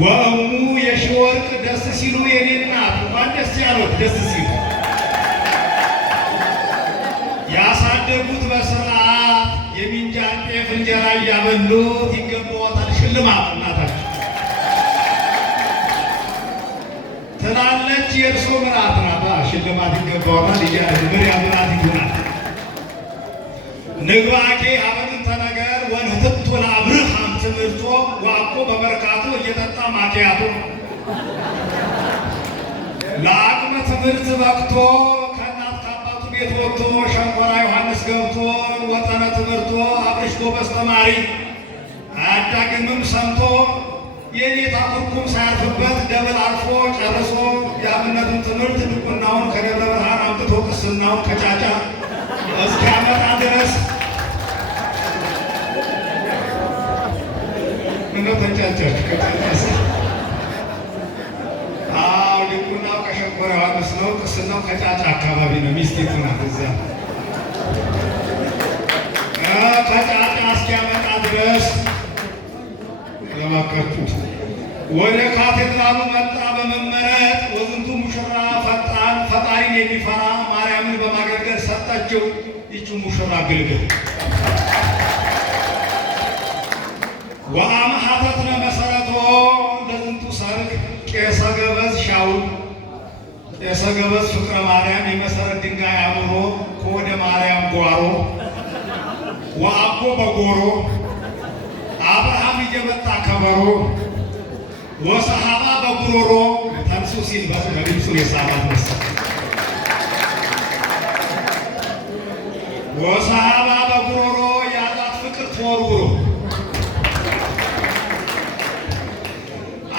ወእሙ የሺወርቅ ደስ ሲሉ የኔ እናት እንኳን ደስ ያሉት ደስ ሲሉ ያሳደጉት በስርዓት የሚንጃር ጤፍ እንጀራ እያበሉት ይገባዎታል ሽልማት እናታቸው ትላለች። የእርሶ ምራት ናታ ሽልማት ይገባዎታል እያለ ምር ያምራት ይሆናል ንግባኬ ሀበጥንተ ነገር ወንህትቱ ለአብርሃም ትምህርቶ ዋቆ በመርካቶ እየጠጣ ማኪያቶ ለአቅመ ትምህርት በቅቶ ከእናት ከአባቱ ቤት ወጥቶ ሸንኮራ ዮሐንስ ገብቶ ወጠነ ትምህርቶ አብርሽ ጎበዝ ተማሪ አያዳግምም ሰምቶ የኔታ ኩርኩም ሳያርፍበት ደብል አልፎ ጨርሶ የአብነቱን ትምህርት ድቁናውን ከደብረ ብርሃን አምጥቶ ቅስናውን ከጫጫ እስኪያመጣ ድረስ ምነው ተንጫጫች? ከጫጫስ ድቁናው ከሸንኮራ ዮሐንስ ነው። ቅስናው ከጫጫ አካባቢ ነው። ሚስቲቱ ናት እዚያ ከጫጫ እስኪያመጣ ድረስ ለማከርኩት ወደ ካቴድራሉ መጣ በመመረጥ ወዝንቱ ሙሽራ ፈጣን ፈጣሪን የሚፈራ ማርያምን በማገልገል ሰጠችው። ይቺ ሙሽራ ግልግል ወአምሐተትነ መሰረቶ ለዝንቱ ሰርግ ቄሰ ገበዝ ሻውል ቄሰ ገበዝ ፍቅረ ማርያም የመሰረት ድንጋይ አኑሮ ከወደ ማርያም ጓሮ ወአቦ በጎሮ አብርሃም እየመጣ ከበሮ ወሰሃባ በጉሮሮ ተንሱ ሲል በድምፁ የሳባት መሰል ወሰሃባ በጉሮሮ ያላት ፍቅር ተወርውሮ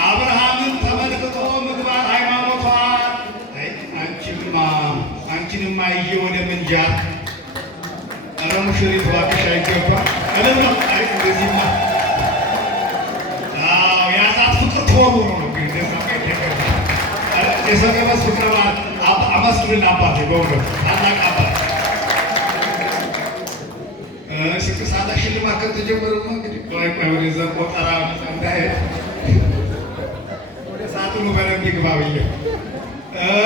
አብርሃምን ተመልክቶ ምግባር ሃይማኖቷን አንቺንማ ይዤ ወደ ምንጃር ኧረ ሙሽሪት እባክሽ አይገባ እልም ነው። አይ እንደዚህማ ያላት ፍቅር ተወርውሮ ነው። የሰገበስ ፍቅር አመስግን አባቴ በእውነት ታላቅ አባት ሲቅሳታ ሽልማት ከተጀመረማ እንግዲህ ቆይ ወደዛ ቆጠራ እንዳይሄድ ወደ ሳጥኑ በደንብ ይግባ ብዬ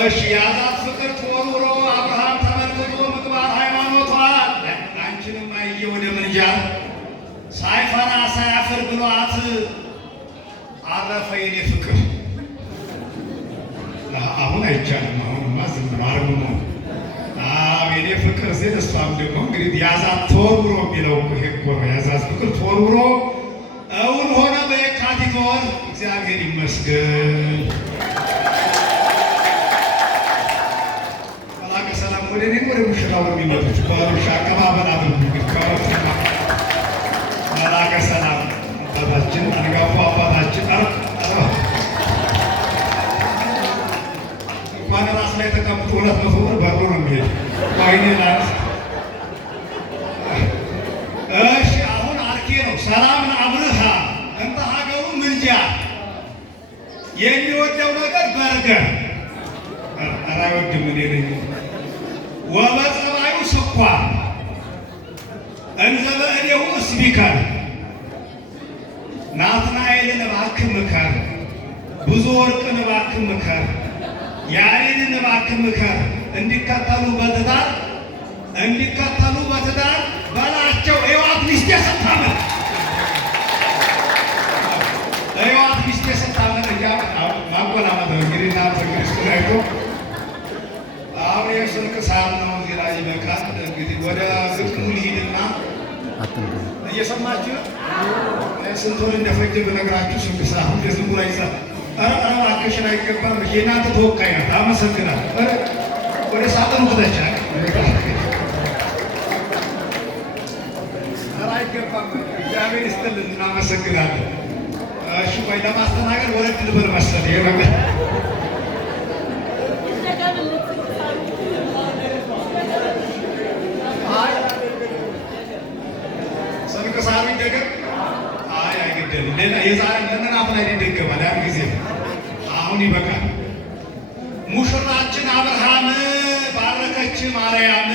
እሺ ያላት ፍቅር ተወርውሮ አብርሃም ተመልክቶ ምግባር ሃይማኖቷን አንቺንማ ይዤ ወደ ምንጃር ሳይፈራ ሳያፍር ብሏት አረፈ የኔ ፍቅር። አሁን አይቻልም። አሁንማ ዝም ብሎ አርምሞ የኔ ፍቅር ሲል እሷም ደግሞ እንግዲህ ያዛት ተወርውሮ የሚለው ይሄ እኮ ነው። ያዛት ፍቅር ተወርውሮ እውን ሆነ በየካቲት ወር። እግዚአብሔር ይመስገን። መላከ ሰላም ወደ እኔ ወደ ሙሽራው የሚመጡት ባሩሽ አቀባበል አድርጉ። መላከ ሰላም አባታችን አንጋፋ አባታችን እንኳን ራስ ላይ ተቀምጦ 200 ብር በሩ ነው የሚሄድ ወይኔ ላስ እሺ አሁን አርኬ ነው ሰላም ለአብርሃ እንተ ሀገሩ ምንጃር የሚወደው ነገር በርገር አይወድም። እኔ ነኝ ወበጸባዩ ስኳር እንዘ በእዴሁ ስቢከር ናትናኤልን እባክህ ምከር፣ ብዙ ወርቅን እባክህ ምከር፣ ያሬድን እባክህ ምከር እንዲከተሉ በትዳር በላቸው። ሕይወት ሚስቴ ስታመጥ ሕይወት ሚስቴ ስታመጥ ማቆላመጥ ነው እንግዲህ እናንተ እንግዲህ አይቶ አሁን የስልክ ሰዓት ነው። እዚህ ላይ ይበቃል። እንግዲህ ወደ ግጥሙ ልሂድና እየሰማችሁ ስንቱን እንደፈጀ ብነግራችሁ ስንት ሰዓት እንደዚህ ሙላ ይዛል። እባክሽን አይገባም። የእናንተ ተወካይ ናት። አመሰግናለሁ። ወደ ሳጥኑ ከተቻለ አይገባም። እግዚአብሔር ይስጥልን። እናመሰግናለን። እሺ ቆይ ለማስተናገድ ወረድ ልበል መሰለኝ ይሄ ነገር ሰንከሳሩ ይደገም። አይገደልም። ሌላ የዛሬ ለምናፍ ላይ ይደገማል። ያን ጊዜ አሁን ይበቃል። ሙሽራችን አብርሃም ባረከች ማርያም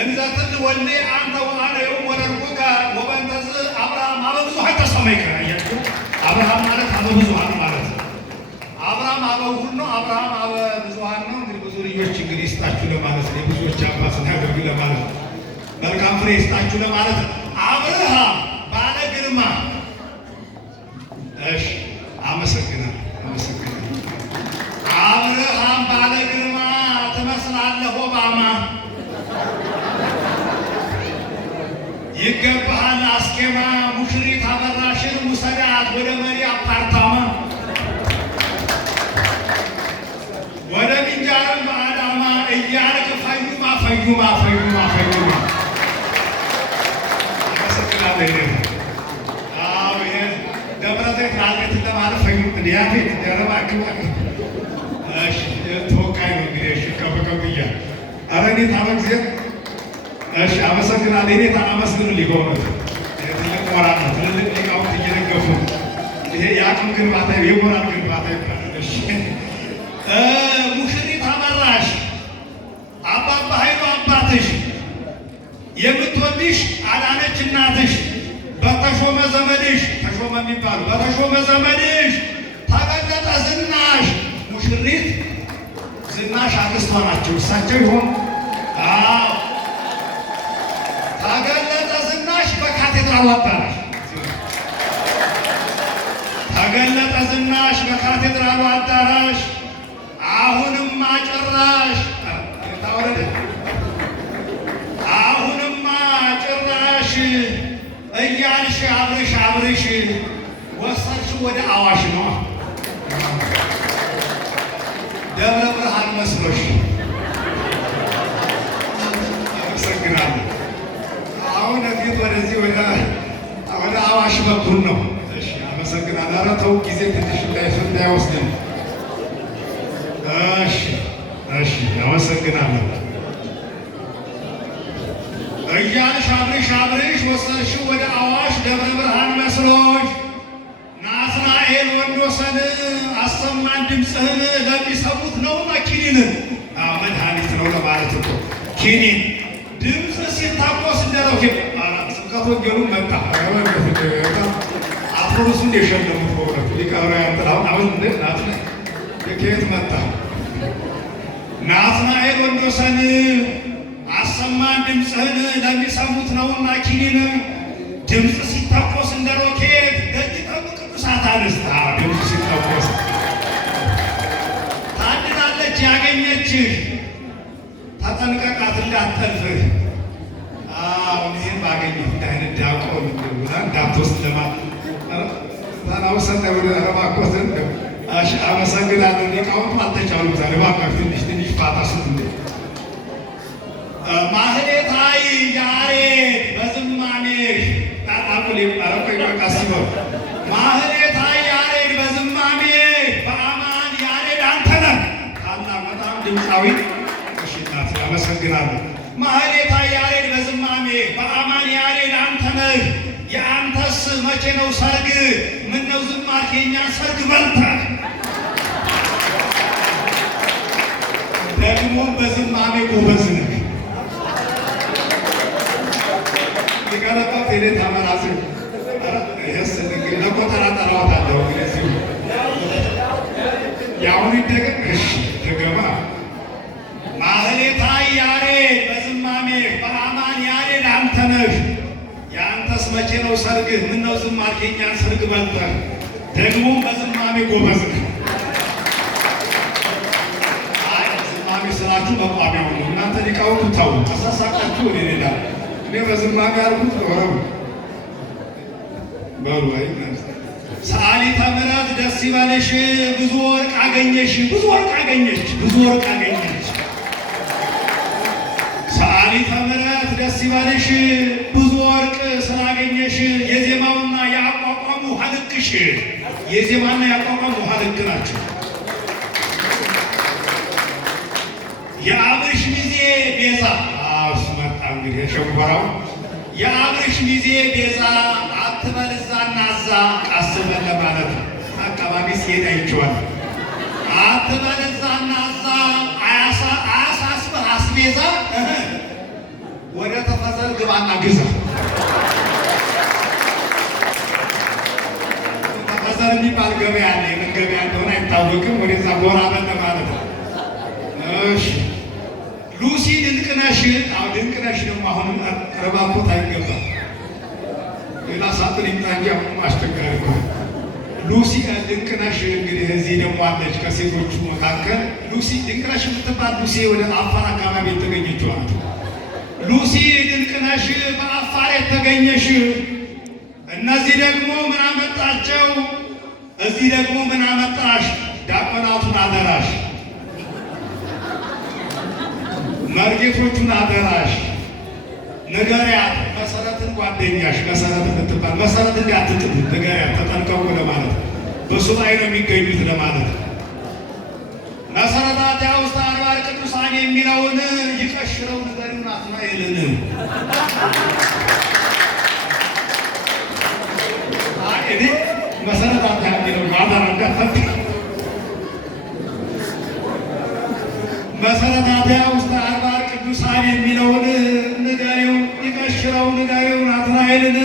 እንዘትን ወልዴ አንተ ወአነ ዮም ወለድኩከ ወበእንተዝ አብርሃም አበብዙ ሀይተ ሰማይከ። አብርሃም ማለት አበብዙ የምትሰሩትን ያድርግ ለማለት ነው። መልካም ፍሬ ይስጣችሁ ለማለት ነው። አብርሃም ባለ ግርማ። እሺ አመሰግናለሁ። አብርሃም ባለ ግርማ ትመስላለህ ኦባማ። ይገባሃል አስኬማ። ሙሽሪት አበራሽን ውሰዳት ወደ መሪ አፓርታማ። ወደ ምንጃርም በአዳማ እያልክ ፈዩማ ፈዩማ ፈዩማ ፈዩማ። አመሰግናለሁ። አዎ ይሄ ደብረ ዘይት ላልቤት ለማለት ፈዩ እንዲያፊት ደረባ ክባክ እሺ ተወካይ ነው እንግዲህ። እሺ ከበቀብ እያለ ኧረ እኔ ታመግዚት እሺ አመሰግናለሁ። እኔ ታመስግኑልኝ በእውነት ትልቅ ሞራል ነው። ትልልቅ ሊቃውንት እየደገፉ ይሄ የአቅም ግንባታ የሞራል ግንባታ ይባላል። እሺ ሙሽሪት አበራሽ አባባ ኃይሉ አባትሽ የምትወድሽ አዳነች እናትሽ በተሾመ ዘመድሽ ተሾመ የሚባሉ በተሾመ ዘመድሽ ተገለጠ ዝናሽ። ሙሽሪት ዝናሽ አክስቷ ናቸው። እሳቸው ይሆን? አዎ ተገለጠ ዝናሽ በካቴድራሉ አዳራሽ ተገለጠ ዝናሽ በካቴድራሉ አዳራሽ። አሁንማ ጭራሽ ታወረደ አሁንማ ጭራሽ እያልሽ አብርሽ አብርሽ ወሰድሽ ወደ አዋሽ ነው ደብረ ብርሃን መስሎሽ። አመሰግናለሁ። አሁን እፊት ወደዚህ ወደ አዋሽ በኩል ነው። እሺ አመሰግናለሁ። ኧረ ተው ጊዜ ትንሽ እንዳይወስድን። እሺ አመሰግናለሁ። እያልሽ አብርሽ አብርሽ ወሰድሽው ወደ አዋሽ ደብረ ብርሃን መስሎሽ። ናትናኤል ወንዶሰን አሰማን ድምፅህን ለሚሰሙት ነውና ኪኒንን መድኃኒት ነው ለማለት እኮ ኪኒን ድምፅ ሲታቆስ እንደረው ስብከት ወንጌሉ መጣ አፍሮሱን የሸለሙት በእውነቱ ሊቀብረ ያንጥላሁን አሁን ከየት መጣ? ናትናኤል ወንዶሰን አሰማን ድምፅህን ለሚሰሙት ነውና ኪኒን ድምፅ ሲታቆስ እንደ ሮኬት ደጅ ጠብቅ ቅዱሳት አንስት። ድምፅ ሲታቆስ ታድናለች ያገኘችህ ተጠንቀቃት እንዳትጠልፍህ። ይህን ባገኘሁ እንደ አይነት ዲያቆን ብላ እንዳትወስድ ታናውሰነ ወደ ረባኮትን አመሰግናለሁ። ሊቃውንቱ አልተቻሉም ዛሬ እባካችሁ ትንሽ ፋታ ስጡ። ማህሌታይ ያሬድ በዝማሜሽ ታጣቁል አረቆ ይበቃሲቦ ማህሌታይ ያሬድ በዝማሜሽ በአማን ያሬድ አንተ ነህ። ታላቅ በጣም ድምፃዊ እሺናት አመሰግናለሁ። ማህሌታይ ያሬድ በዝማሜሽ በአማን ያሬድ አንተ ነህ። የአንተስ መቼ ነው ሰርግ? ምነው ዝም አልክ የእኛን ሰርግ በልተህ? ደግሞ በዝማሜ ጎበዝ ነህ። ሊቀለቀት ሄደ ተመራጽ ይህስ እንግዲህ ለቆጠራ ጠራዋታለሁ። እንግዲህ የአሁኑ ይደገም። እሺ ደገማ ማህሌታይ ያሬድ በዝማሜ በአማን ያሬድ አንተ ነህ። የአንተስ መቼ ነው ሰርግህ? ምነው ዝም አልክ የእኛን ሰርግ በልተህ? ደግሞ በዝማሜ ጎበዝ ነህ። ዝማሜ ስራችሁ መቋሚያው ነው። እናንተ ሊቃውንቱ ተው አሳሳቃችሁ። እኔ ሌላ እኔ በዝማሜ ያልኩት ወረቡ በሉ። አይ ሰዓሊተ ምሕረት ደስ ይበልሽ፣ ብዙ ወርቅ አገኘሽ። ብዙ ወርቅ አገኘች። ብዙ ወርቅ አገኘች። ሰዓሊተ ምሕረት ደስ ይበልሽ፣ ብዙ ወርቅ ስላገኘሽ። የዜማውና የአቋቋሙ ሀልቅሽ የዜማና የአቋቋሙ ሀልቅ ናቸው። የአብርሽ ሚዜ ቤዛ መጣ እንግዲህ የሸንኮራው የአብርሽ ሚዜ ቤዛ አትበል እዛና እዛ አስበን ለማለት አካባቢ ሲሄድ አይቼዋል። አትበል እዛና እዛ አያሳስብህ አስቤዛ ወደ ተፈዘር ግባና ግዛ። ተፈዘር የሚባል ገበያ አለ። የምን ገበያ እንደሆነ አይታወቅም። ወደዛ ጎራ በል ለማለት ነው። እሺ ሉሲ ድንቅነሽ ድንቅነሽ ደግሞ አሁን ረባኮት አይገባም። ሌላ ሳጥን ይምጣ እንጂ አሁን ማስቸገር እኮ ሉሲ ድንቅነሽ እንግዲህ እዚህ ደግሞ አለች ከሴቶቹ መካከል ሉሲ ድንቅነሽ የምትባል ሉሲ ወደ አፋር አካባቢ የተገኘችው ናት። ሉሲ ድንቅነሽ በአፋር የተገኘሽ። እነዚህ ደግሞ ምን አመጣቸው? እዚህ ደግሞ ምን አመጣሽ? ዲያቆናቱን አደራሽ፣ መርጌቶቹን አደራሽ ንገሪያት። መሰረትን ጓደኛሽ መሰረት የምትባል መሰረት እንዳትጥሉ ንገሪያት፣ ተጠንቀቁ ለማለት በሱባኤ ነው የሚገኙት ለማለት። መሰረታት ውስጥ አድባር ቅዱሳን የሚለውን ይቀሽረው ንገሪው ናትናኤልን እኔ መሰረታት የሚለው ማዳር እንዳፈት መሰረታት ውስጥ አድባር ቅዱሳን የሚለውን ንገሪው ይቀሽረው ንገሪው ናትናኤልን።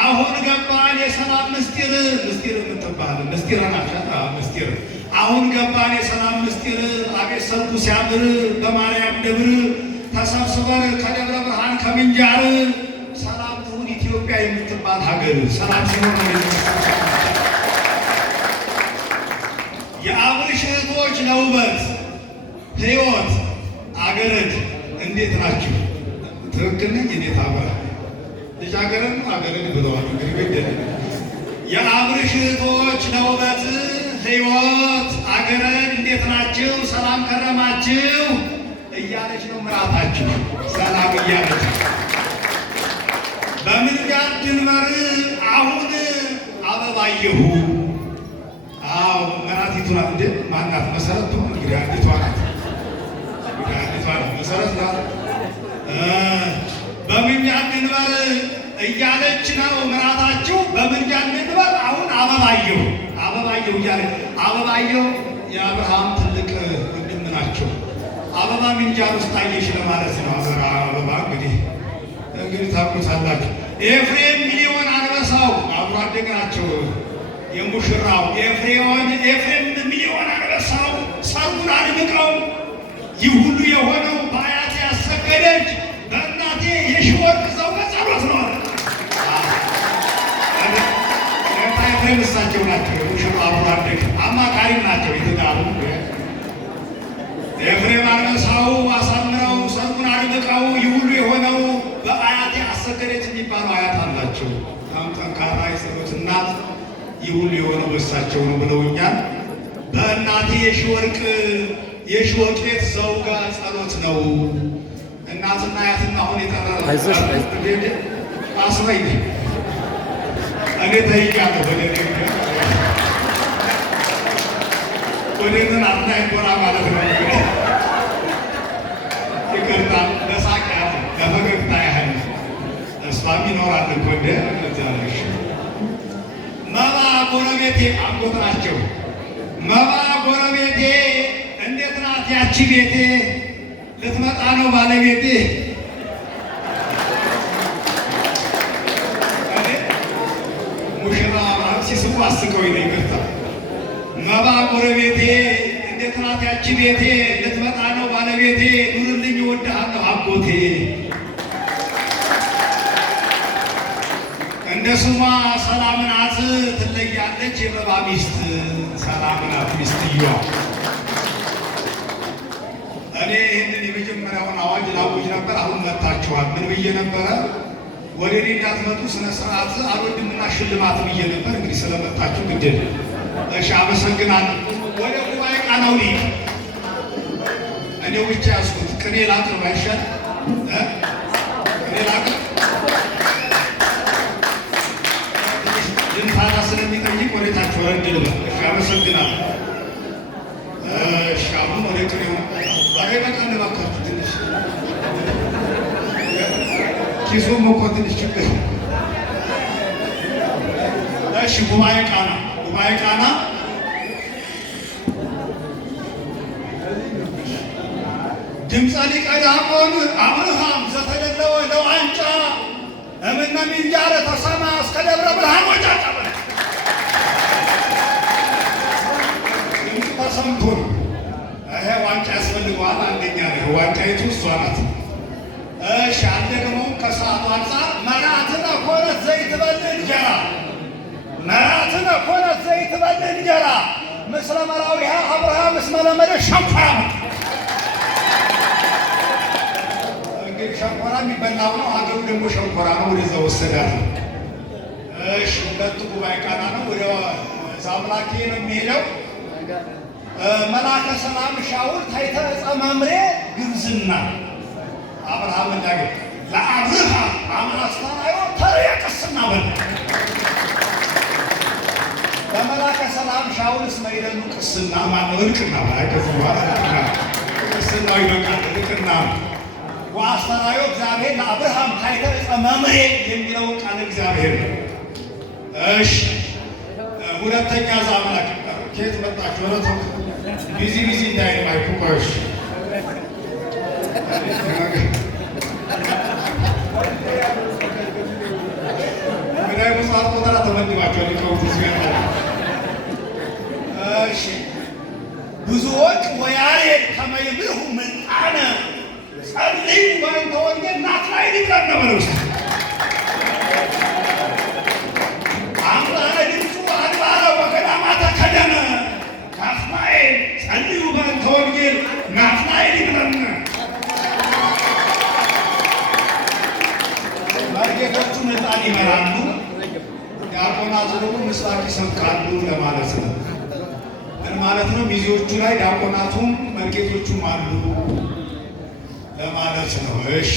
አሁን ገባን የሰላም ምስጢር ምስጢር የምትባል ምስጢር ናሻታ ምስጢር አሁን ገባን የሰላም ምስጢር። አቤት ሰርጉ ሲያምር በማርያም ደብር ተሰብስበን ከደብረ ብርሃን ከምንጃር ሰላም ትሁን ኢትዮጵያ የምትባል ሀገር ሰላም ሲሆን የአብርሽ እህቶች ለውበት ሕይወት አገረድ እንዴት ናችሁ? ትክክል ነኝ? እንዴት አበራ ልጅ አገረድ ነው አገረድ ብለዋል። እንግዲህ ገደለ የአብርሽ እህቶች ለውበት ሕይወት አገረድ እንዴት ናችሁ? ሰላም ከረማችሁ እያለች ነው ምራታችሁ ሰላም እያለች በምንጃር ድንበር አሁን አበባየሁ። አዎ መራቲቱ ናት እንዴ ማናት? መሰረቱ እንግዲህ አንዲቷ ናት መሰረት ናት። በምንጃር ድንበር እያለች ነው ምራታችሁ። በምንጃር ድንበር አሁን አበባየሁ አበባየሁ እያለ አበባየሁ የአብርሃም ትልቅ ወንድም ናቸው። አበባ ምንጃር ውስጥ አየሽ ለማለት ነው። አበባ እንግዲህ ታውቁታላችሁ። ኤፍሬም ሚሊዮን አንበሳው አብሮ አደግ ናቸው። የሙሽራው ኤፍሬም ሚሊዮን አንበሳው ሰርጉን አድምቀው ይህ ሁሉ የሆነው በአያቴ ያሰገደች በእናቴ የሺወርቅ ዘውገ ጸሎት ነው። ኤፍሬም እሳቸው ናቸው። የሙሽራው አብሮ አደግ አማካሪም ናቸው። የተዳሩ ኤፍሬም አንበሳው አሳምረው ሰርጉን አድምቀው ይህ ሁሉ የሆነው በአያቴ አሰገደች የሚባለው አያት አላቸው። በጣም ጠንካራ የጸሎት እናት ይህ ሁሉ የሆነው በእሳቸው ነው ብለውኛል። በእናቴ የሺወቄት ዘውገ ጸሎት ነው። እናትና አያትና አሁን የጠራራ አስበይ እኔ ተይቃለሁ ወደንን አጥናይ ጎራ ማለት ነው። ይቅርታ ለሳቅ ያህል ለፈገግታ ያህል ተስፋም ይኖራል እኮ እንደ ዛሬሽ መባ ጎረቤቴ አጎት ናቸው። መባ ጎረቤቴ እንዴት ናት ያቺ ቤቴ? ልትመጣ ነው ባለቤቴ። ሙሽራ ሲስቁ አስቀው ነው። ይቅርታ መባ ጎረቤቴ እንዴት ናት ያቺ ቤቴ? ልትመጣ ነው ባለቤቴ። ኑርልኝ እወድሃለሁ አጎቴ። እንደ ስሟ ሰላም ናት ትለያለች የመባ ሚስት ሰላም ናት ሚስትየዋ። እኔ ይህንን የመጀመሪያውን አዋጅ ላውጅ ነበር። አሁን መታችኋል። ምን ብዬ ነበረ? ወደ እኔ እንዳትመጡ ስነ ስርዓት አልወድምና ሽልማት ብዬ ነበር። እንግዲህ ስለመጣችሁ ግድል እሺ፣ አመሰግናለሁ። ወደ ጉባኤ ቃናው ልሂድ። እኔው ብቻ ያዝኩት ቅኔ ላቅርብ አይሻል? ቅኔ ላቅርብ ድንፋታ ስለሚጠይቅ ወደታችሁ ወረድ ልበል። እሺ፣ አመሰግናለሁ። እሺ፣ አሁን ወደ ቅኔው ዛሬ በቀን ባካችሁ ትንሽ ኪሱም እኮ ትንሽ ችግር። እሺ፣ ጉባኤ ቃና ድምፀ ሊቀ ዲያቆን አብርሃም ዘተደለወ ለዋንጫ እምነ ምንጃር ተሰማ እስከ ደብረ ብርሃን ወጫ ቀበለ ድምፁ ተሰምቶ ነው። ይሄ ዋንጫ ያስፈልገዋል። አንደኛ ነው ዋንጫይቱ ኮነ ዘይት በል እንጀራ ምስለ መራዊሃ አብርሃም እስመ ለመደ ሸንኮራ። እንግዲህ ሸንኮራ የሚበላው ነው። ሀገሩ ደግሞ ሸንኮራ ነው። ወደዛ ወሰዳት። እሺ ሁለቱ ጉባኤ ቃና ነው። ወደ ዛምላኬ ነው የሚሄደው። መልአከ ሰላም ሻውል ታይተ ዕፀ መምሬ ግብዝና አብርሃም እንዳገ ለአብርሃም አማስታናዮ ተርየ ቅስና በል ለመልአከ ሰላም ሻውል እስመ ይደሉ ቅስና ማነው እልቅና ከዚ በኋላ ቅስናው ይበቃል። እልቅና ወአስተናዮ እግዚአብሔር ለአብርሃም ታይተ ዕፀ መምሬ የሚለው ቃል እግዚአብሔር ነው። እሺ ሁለተኛ ዛምላክ ከየት መጣችሁ? ወረቶ ቢዚ እንዳይል ማይኩ ቆሽ ምናይ ሙሳት ቆጠራ ተመድባቸው ሊቀውቱ ሲያታ እሺ ብዙዎች ወያሬድ ከመይብሁ ምጣነ ጸልይ ወይም ተወንጌል ናትናይል ይብለን ነበረው አምላክ ድምፁ አድባረ ወገዳማተ ከደመ ናትናኤል ጸልዩ በእንተ ወንጌል ናትናኤል ይብለን። መርጌቶቹ ምጣን ይመራሉ፣ ዲያቆናቱ ደግሞ ምስባክ ይሰብካሉ ለማለት ነው። ምን ማለት ነው? ሚዜዎቹ ላይ ዲያቆናቱም መርጌቶቹም አሉ ለማለት ነው። እሺ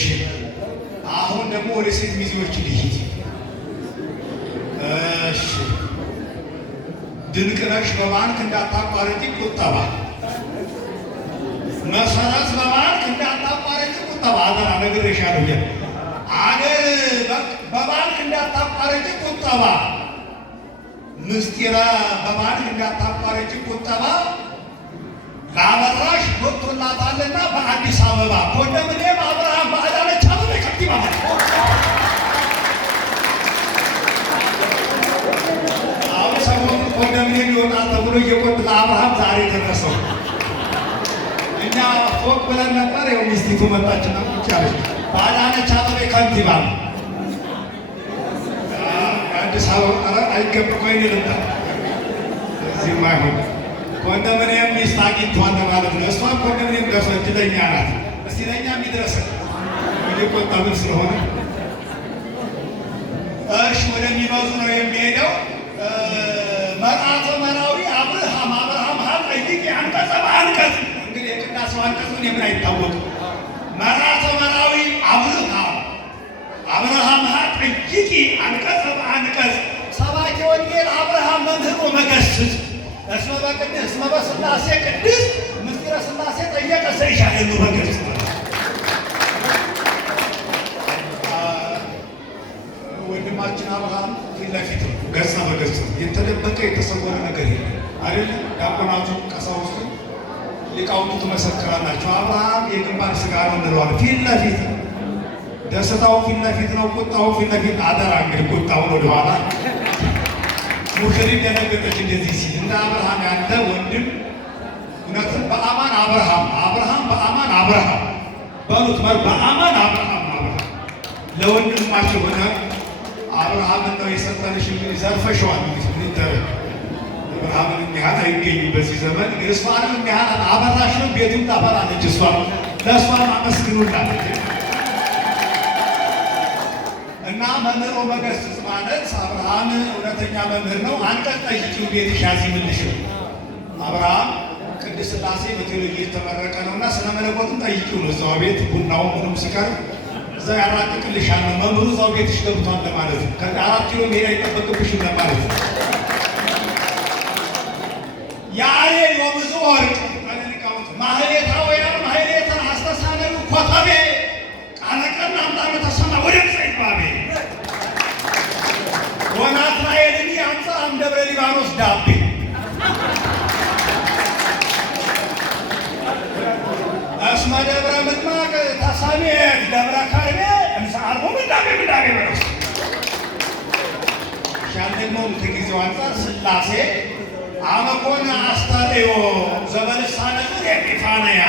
አሁን ደግሞ ወደ ሴት ሚዜዎች ልሂድ። እሺ ድንቅነሽ በባንክ እንዳታቋርጪ ቁጠባ፣ መሰረት በባንክ እንዳታቋርጪ ቁጠባ። አደራ ነግሬሻለሁ። አገር በባንክ እንዳታቋርጪ ቁጠባ፣ ምስጢረ በባንክ እንዳታቋርጪ ቁጠባ። ለአበራሽ ወጥቶላታልና በአዲስ አበባ ኮንዶሚኒየም አብርሃም በአዳነች አበቤ ከንቲባ አሁን ሰሞኑን ኮንዶሚኒየም ይወጣል ተብሎ እየቆጥ ለአብርሃም ዛሬ ደረሰው። እኛ ፎቅ ብለን ነበር። ይኸው ሚስቲቱ መጣችና ቁጭ አለች። በአዳነች አበቤ ከንቲባ አዲስ አበባ አይገባም ወይ ልምጣ እዚህ ማይሆን ኮንዶሚኒየም ሚስት አግኝቷል ማለት ነው። እሷን ኮንዶሚኒየም ደርሶ እድለኛ ናት። እስቲ ለእኛ የሚደርስ እየቆጠብን ስለሆነ እሺ ወደሚበዙ ነው የሚሄደው። መልአከ መራዊ አብርሃም ጠይቅ አንቀጸ በአንቀጽ እንግዲህ የቅዳሴው አንቀጽ ምን የምን አይታወቅም። መልአከ መራዊ አብርሃም ጠይቂ አንቀጸ በአንቀጽ ሰባኪ ወንጌል አብርሃም መምህሮ መገስጽ እስመ በሥላሴ ቅድስት ምስጢረ ሥላሴ ጠየቀ ሰይሻሉ በግልጽ ወንድማችን አብርሃም ፊት ለፊት ነው፣ ገጸ በገጽ የተደበቀ የተሰወረ ነገር የለም አይደል? ዲያቆናቱ ቀሳውስቱ ሊቃውንቱ ትመሰክራላችሁ። አብርሃም የግንባር ሥጋ ነው እንለዋለን። ፊት ለፊት ነው። ደስታው ፊት ለፊት ነው። ቁጣው ፊት ለፊት። አደራ እንግዲህ ቁጣውን ወደኋላ ሙሽሪት ደነገጠች። እንደዚህ ሲል እንደ አብርሃም ያለ ወንድም እውነትም በአማን አብርሃም በአማን አብርሃም በሉት በአማን አብርሃም ለወንድማችሁ ሆነ አብርሃምን ነው የሰጠንሽ። እንግዲህ ዘርፈሸዋል። እንግዲህ አብርሃምን የሚያህል አይገኝም በዚህ ዘመን። እሷንም የሚያህል አበራሽንም ቤቱን ታፈራለች። ለእሷም አመስግኑላት። እና መምህሮ መገስጽ ማለት አብርሃም እውነተኛ መምህር ነው። አንቀጽ ጠይቂው ቤትሽ ያዚምልሽ ነው። አብርሃም ቅድስት ሥላሴ በቴዎሎጂ የተመረቀ ነውና ስነ መለኮትን ጠይቂው ነው። እዛው ቤት ቡናው ምንም ሲቀርብ እዛው ያራቅቅልሻል ነው። መምህሩ እዛው ቤትሽ ገብቷል ለማለት ነው። ከ4 ኪሎ ሜዳ አይጠበቅብሽም ለማለት ነው። ያሬድ ወብዙ ወርቅ ሊቃውንት ማህሌታውያን ማህሌተ አስተሳነዩ ኮተቤ ቃለቀና አምጣነ ተሰማ ወደ ጽይባቤ ወናትናኤልን ያምጣ ደብረ ሊባኖስ ዳቤ እስመ ደብረ ምጥማቅ ተሰሜት ደብረ ከርቤ እምሰዓርቦ ምንዳቤ በረስ ሻል ደግሞ ከጊዜው አንጻር ሥላሴ አመኮነ አስተርእዮ ዘበልሳነ ጽር ኤጲፋንያ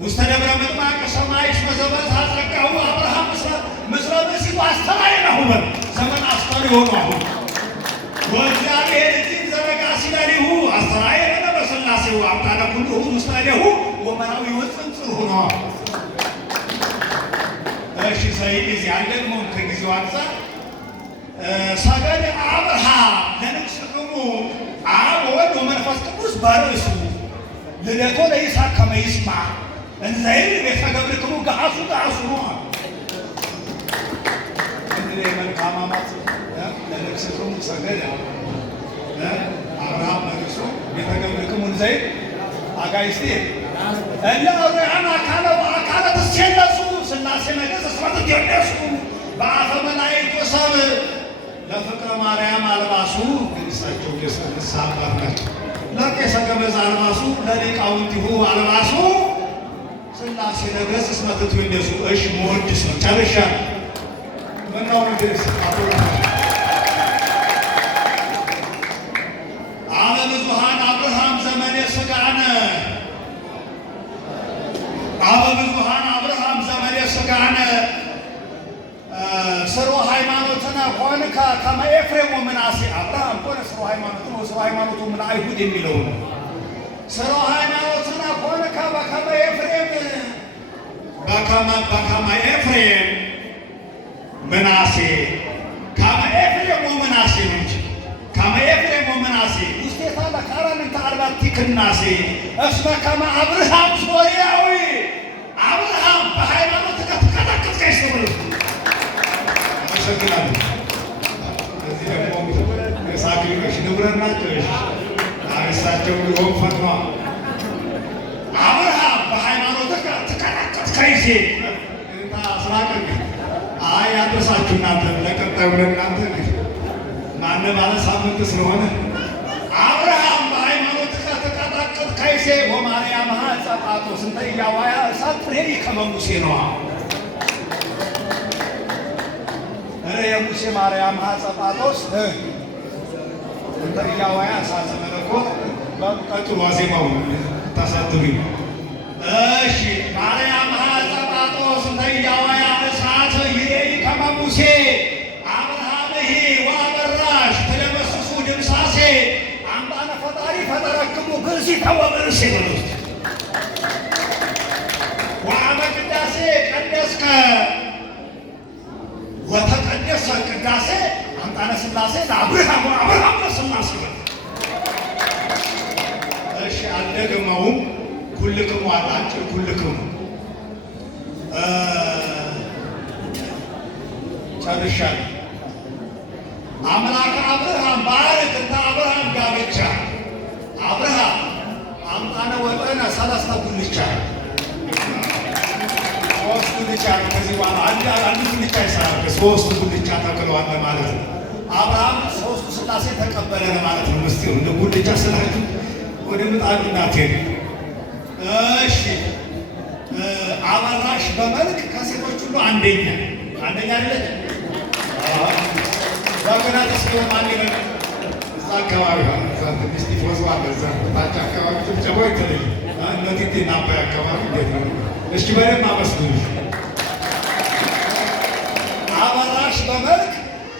ውስተ ደብረ ምጥማቅ ሰማይ እስመ ዘበልሳ ጸጋሁ አብርሃም ምስለ ብእሲቱ አስተርእዮ ዘመን አስተርእዮ ነው። አሁን ወእግዚአብሔር እጅግ ዘረጋ ሲለሊሁ አስተርአየ ለነ በሥላሴሁ አምጣነ ኩሉ ውስተ እዴሁ ወመራዊ ወፅንጽር ሆኖ እሺ ዘይዝ ያለሞ ከጊዜው አንፃር ሰገደ አብርሃም ለንግሥክሙ አብ ወወልድ ወመንፈስ ቅዱስ በርእሱ ልደቶ ለይስሐቅ ከመ ይስማዕ እንዘ ይብል ቤተ ገብርክሙ ገሐሱ ገሐሱ እንግዲህ መልካም አማት ለንግሥክሙ ሰገደ አብርሃም ለንግሡ ቤተ ገብርክሙ እንዘ ይብል አጋይስቲ እለ አርያም አካለ ትሴለሱ ሥላሴ ነገሥት እስመ ትትየደሱ በአፈ መላእክት ወሰብእ ለፍቅረ ማርያም አልባሱ እሳቸው የሰንሳ አባት ናቸው። ለቄሰ ገበዝ አልባሱ ለሊቃውንቲሁ አልባሱ ሥላሴ ነገሥት እስመ ትትየደሱ። እሺ መወድስ ነው ጨርሻለሁ። ምነው እንግዲህ አበ ብዙኃን አብርሃም ዘመነ ሥጋነ አበ ብዙኃን አብርሃም ዘመነ ሥጋነ ስሮ ሃይማኖትና ኮንከ ከመ ኤፍሬም ወምናሴ አብርሃም ኮነ ስሮ ሃይማኖትን ወስሮ ሃይማኖቱ ምን አይሁድ የሚለው ነው። ስሮ ሃይማኖትና ኮንከ በከመ ኤፍሬም በከመ ኤፍሬም ምናሴ ከመ ኤፍሬም ወምናሴ ነው እንጂ ከመ ኤፍሬም ወምናሴ ውስቴታ ለካራንንተ አርባዕቲ ክናሴ እስመ ከመ አብርሃም ሶርያዊ አብርሃም በሃይማኖት ከተቀጠቀጥከ ይስተምሩ አመሰግናለሁ። እዚህ ደግሞ የሳክሪኖች ንብረት ናቸው። እሳቸው ሊሆን ፈጥኗ አብርሃም በሃይማኖት ተቀጠቀጥከ ይሴ አስራቀቅ አይ ያደረሳችሁ እናንተ ለቀጣዩ ለእናንተ ማነ ባለ ሳምንት ስለሆነ አብርሃም በሃይማኖት ተቀጠቀጥከ ይሴ ወማርያም ጸጳጦ ስንተ እያዋያ እሳት ሬዲ ከመ ሙሴ ነዋ የሙሴ ማርያም ጸጳጦስ እንተ እያዋያ እሳተ መለኮት በቀጥሉ ዋዜማው ታሳትሩኝ። እሺ ማርያም ጸጳጦስ እንተ እያዋያ እሳት ይሬይ ከመ ሙሴ አብርሃምሂ ወአበራሽ ትደመስሱ ድምሳሴ አምጣነ ፈጣሪ ፈጠረክሙ ብእሲተ ወብእሲ ወአመ ቅዳሴ ቀደስከ ወተቀደሰ ቅዳሴ አምጣነ ሥላሴ ለአብርሃም ወአብርሃም ለሥላሴ። እሺ አልደግመውም። ኩልክሙ አላቸው ኩልክሙ ጨርሻለሁ። አምላከ አብርሃም ባርክ እንተ አብርሃም ጋብቻ አብርሃም አምጣነ ወጠነ ሰለስተ ጉልቻ ሶስት ጉልቻ ከዚህ በኋላ አንድ ጉልቻ ይሰራል። ሶስት ጉልቻ ተክለዋል ማለት ነው። አብርሃም ሶስቱ ሥላሴ ተቀበለ ማለት ነው። ምስጢሩ እንደ ጉልቻ ስላችሁ ወደ ምጣዱ እንዳትሄዱ። እሺ አበራሽ በመልክ ከሴቶች ሁሉ አንደኛ አይደለች? ዛገና ተስከው ማን ይበል እዛ አካባቢ ስቲፎዝ ዋለ እዛ ታች አካባቢ ጭብጨባ ይተለይ እነዚህ ናባይ አካባቢ እንዴት ነው? እስኪ በደንብ አመስግኑ። አበራሽ በመልክ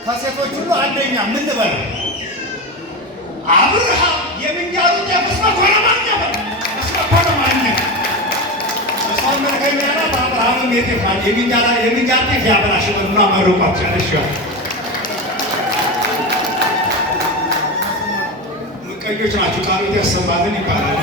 ከሴቶች ሁሉ አንደኛ ምን ልበል? አብርሃም የምንጃሩ ጤፍ ኮነ ማኛ ኮነ ማኛ እሷን መልከኛ ናት። አብርሃምም የጤፍ የምንጃር ጤፍ ያበላሽ በሉና መርቋት ጨርሻለሁ። ምቀኞች ናችሁ ቃሉት ያሰማልን ይባላል።